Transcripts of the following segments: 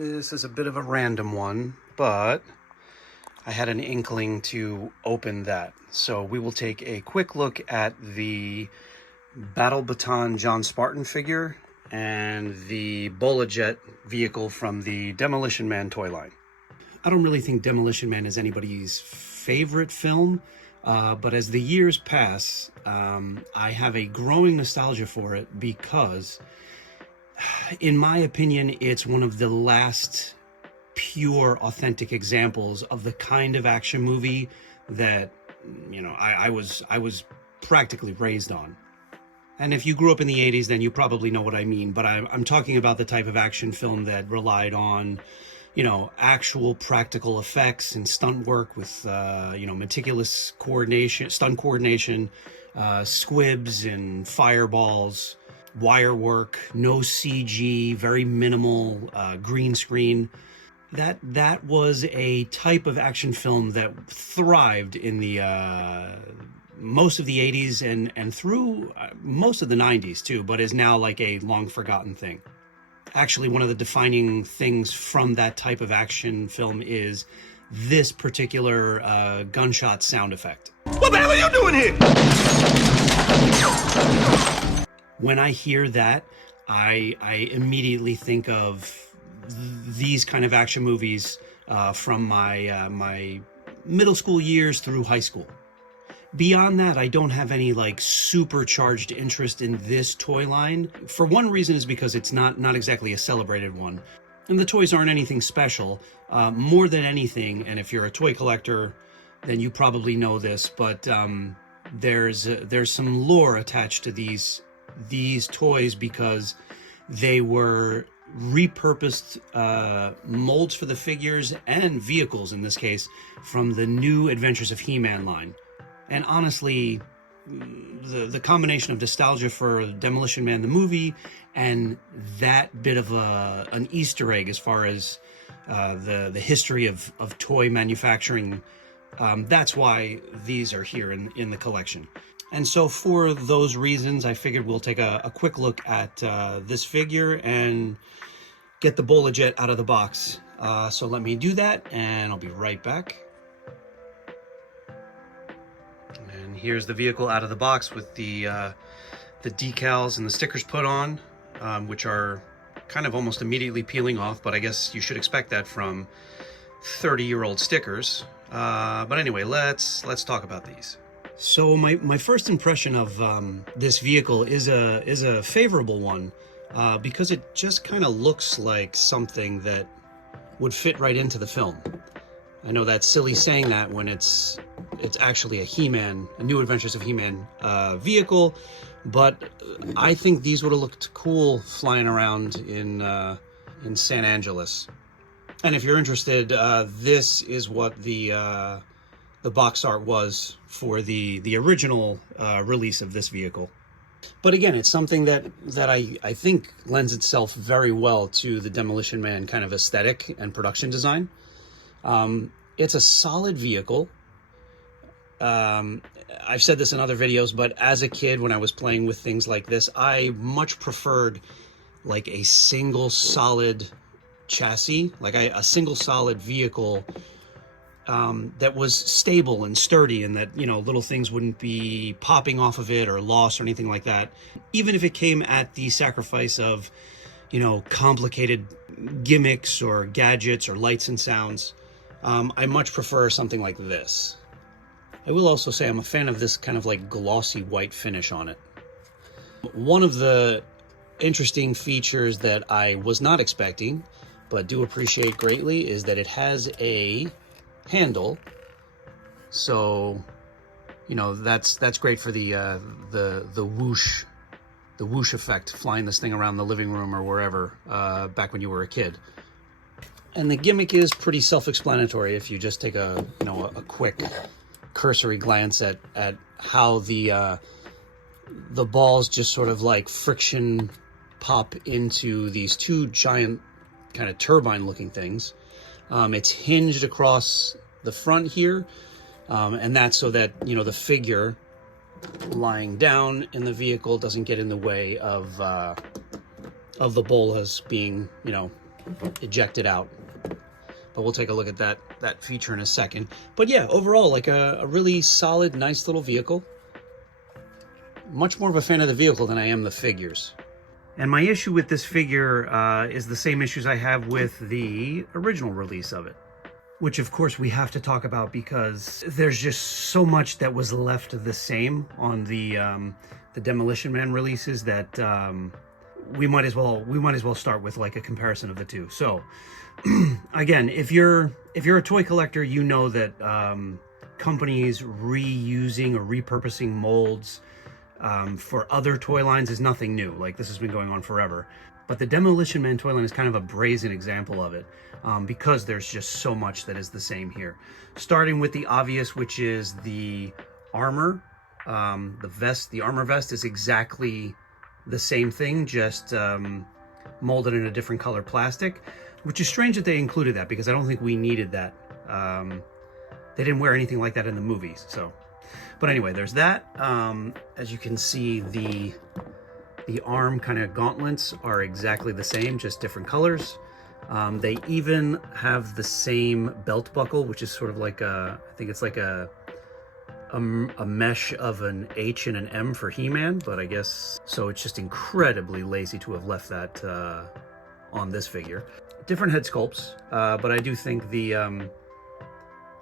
This is a bit of a random one, but I had an inkling to open that. So we will take a quick look at the Battle Baton John Spartan figure and the Bolajet vehicle from the Demolition Man toy line. I don't really think Demolition Man is anybody's favorite film, but as the years pass, I have a growing nostalgia for it because, in my opinion, it's one of the last pure, authentic examples of the kind of action movie that, you know, I was practically raised on. And if you grew up in the 80s, then you probably know what I mean, but I'm talking about the type of action film that relied on, you know, actual practical effects and stunt work with, you know, meticulous coordination, stunt coordination, squibs and fireballs, wire work, no CG, very minimal green screen. That was a type of action film that thrived in the most of the 80s and through most of the 90s too, but is now like a long forgotten thing. Actually, one of the defining things from that type of action film is this particular gunshot sound effect. What the hell are you doing here? When I hear that, I immediately think of these kind of action movies from my middle school years through high school. Beyond that, I don't have any like supercharged interest in this toy line. For one reason is because it's not exactly a celebrated one. And the toys aren't anything special. More than anything, and if you're a toy collector, then you probably know this, but there's some lore attached to these toys because they were repurposed molds for the figures and vehicles, in this case, from the New Adventures of He-Man line. And honestly, the combination of nostalgia for Demolition Man the movie and that bit of an Easter egg as far as the history of toy manufacturing, that's why these are here in the collection. And so for those reasons, I figured we'll take a quick look at this figure and get the Bolajet out of the box. So let me do that, and I'll be right back. And here's the vehicle out of the box with the decals and the stickers put on, which are kind of almost immediately peeling off, but I guess you should expect that from 30-year-old stickers. But anyway, let's talk about these. So my first impression of this vehicle is a favorable one, because it just kind of looks like something that would fit right into the film. I know that's silly saying that when it's actually a He-Man, a New Adventures of He-Man vehicle, but I think these would have looked cool flying around in San Angeles. And if you're interested, this is what the box art was for the original release of this vehicle. But again, it's something that I think lends itself very well to the Demolition Man kind of aesthetic and production design. It's a solid vehicle. I've said this in other videos, but as a kid, when I was playing with things like this, I much preferred like a single solid chassis, like a single solid vehicle that was stable and sturdy, and that, you know, little things wouldn't be popping off of it or lost or anything like that, even if it came at the sacrifice of, you know, complicated gimmicks or gadgets or lights and sounds. I much prefer something like this. I will also say I'm a fan of this kind of like glossy white finish on it. One of the interesting features that I was not expecting, but do appreciate greatly, is that it has a handle. So, you know, that's great for the whoosh, the whoosh effect, flying this thing around the living room or wherever, back when you were a kid. And the gimmick is pretty self-explanatory if you just take a quick cursory glance at how the balls just sort of like friction pop into these two giant kind of turbine looking things. It's hinged across the front here, and that's so that, you know, the figure lying down in the vehicle doesn't get in the way of the bolas being, you know, ejected out. But we'll take a look at that feature in a second. But yeah, overall, like a really solid, nice little vehicle. Much more of a fan of the vehicle than I am the figures. And my issue with this figure is the same issues I have with the original release of it. Which of course we have to talk about because there's just so much that was left the same on the Demolition Man releases that we might as well start with like a comparison of the two. So again, if you're a toy collector, you know that companies reusing or repurposing molds for other toy lines is nothing new. Like, this has been going on forever. But the Demolition Man toy line is kind of a brazen example of it, because there's just so much that is the same here. Starting with the obvious, which is the armor. The vest, the armor vest is exactly the same thing, just molded in a different color plastic, which is strange that they included that because I don't think we needed that. They didn't wear anything like that in the movies, so. But anyway, there's that. As you can see, the arm kind of gauntlets are exactly the same, just different colors. They even have the same belt buckle, which is sort of like I think it's like a mesh of an H and an M for He-Man, but I guess, so it's just incredibly lazy to have left that on this figure. Different head sculpts, but I do think the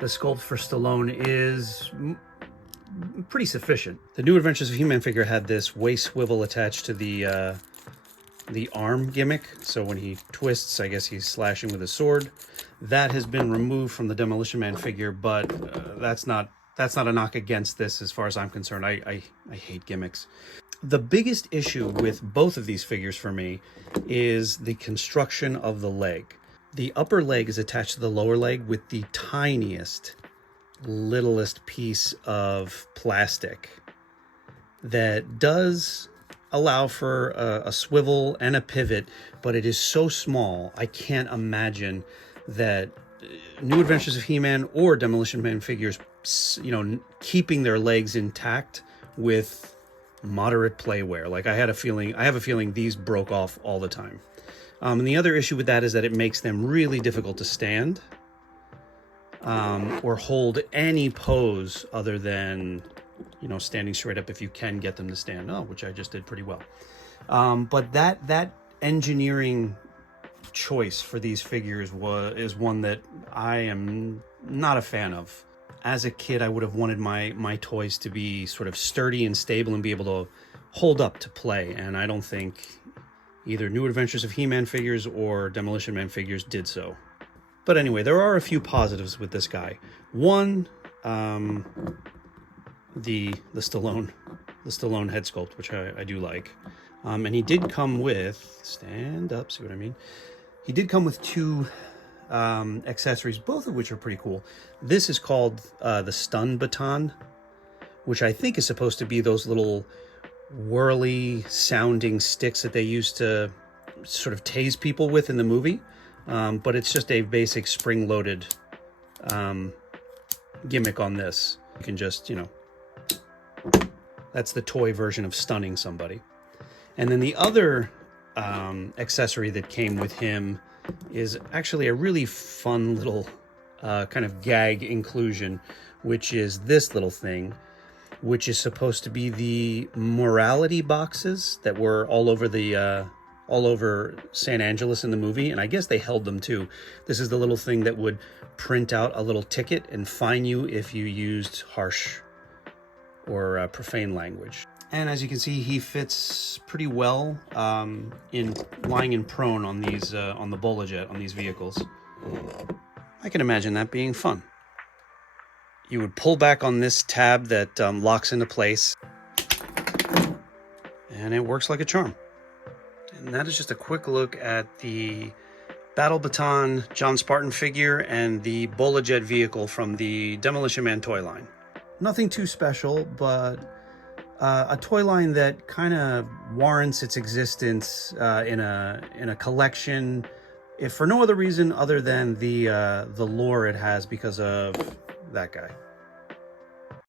sculpt for Stallone is pretty sufficient. The New Adventures of He-Man figure had this waist swivel attached to the arm gimmick, so when he twists, I guess he's slashing with a sword. That has been removed from the Demolition Man figure, but that's not a knock against this as far as I'm concerned. I hate gimmicks. The biggest issue with both of these figures for me is the construction of the leg. The upper leg is attached to the lower leg with the tiniest, littlest piece of plastic that does allow for a swivel and a pivot, but it is so small, I can't imagine that New Adventures of He-Man or Demolition Man figures, you know, keeping their legs intact with moderate play wear. Like, I have a feeling these broke off all the time. And the other issue with that is that it makes them really difficult to stand or hold any pose other than, you know, standing straight up if you can get them to stand. Oh, which I just did pretty well. But that engineering choice for these figures is one that I am not a fan of. As a kid, I would have wanted my toys to be sort of sturdy and stable and be able to hold up to play, and I don't think either New Adventures of He-Man figures or Demolition Man figures did so. But anyway, there are a few positives with this guy. One, the Stallone head sculpt, which I do like. And he did come with, stand up, see what I mean? He did come with two accessories, both of which are pretty cool. This is called the stun baton, which I think is supposed to be those little whirly sounding sticks that they used to sort of tase people with in the movie. But it's just a basic spring-loaded gimmick on this. You can just, you know, that's the toy version of stunning somebody. And then the other accessory that came with him is actually a really fun little kind of gag inclusion, which is this little thing, which is supposed to be the morality boxes that were all over San Angeles in the movie, and I guess they held them too. This is the little thing that would print out a little ticket and fine you if you used harsh or profane language. And as you can see, he fits pretty well in lying in prone on these on the Bolajet, on these vehicles. I can imagine that being fun. You would pull back on this tab that locks into place, and it works like a charm. And that is just a quick look at the Battle Baton John Spartan figure and the Bolajet vehicle from the Demolition Man toy line. Nothing too special, but a toy line that kind of warrants its existence in a collection, if for no other reason other than the lore it has because of that guy.